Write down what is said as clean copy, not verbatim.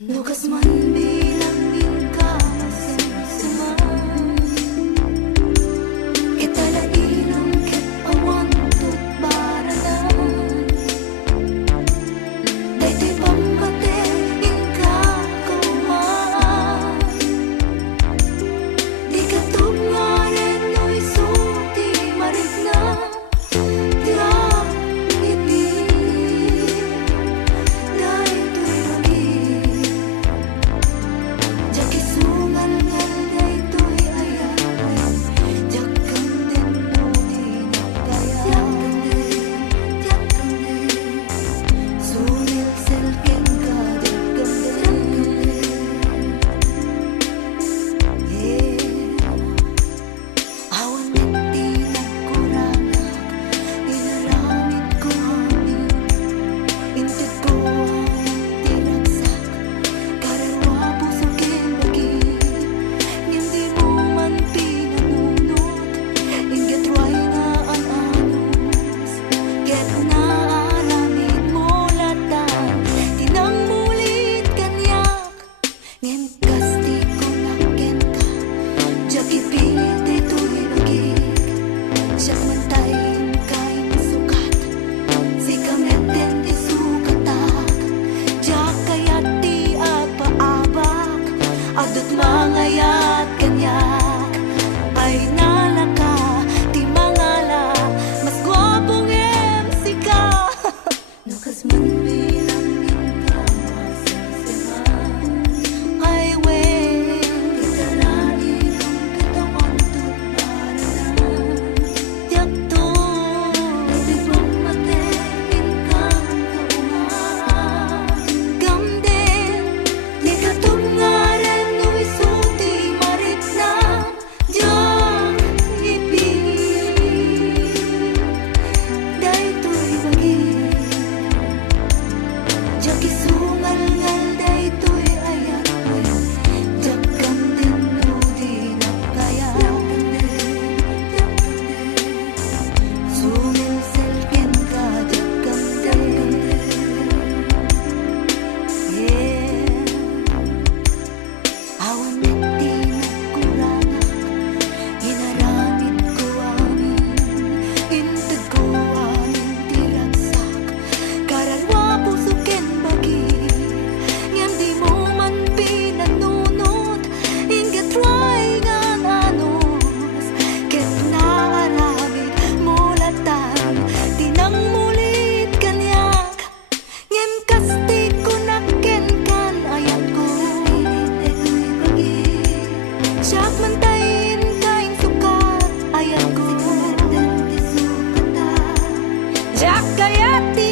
Lukas man bilangin ka masamsaman, kitalailong kit awan tut baranan, daytoy pambate ingka kumaan, di katungaren no isuti marigna. Adot mangayat kanyak ay nalaka ti mangala mas gwapong MC ka. Lukas man bilangin ka masamsaman, ay wen kitalailong katawan tut baranan, tiyak to di pamatein ka kaumaan, gamden di katungaren Jakayati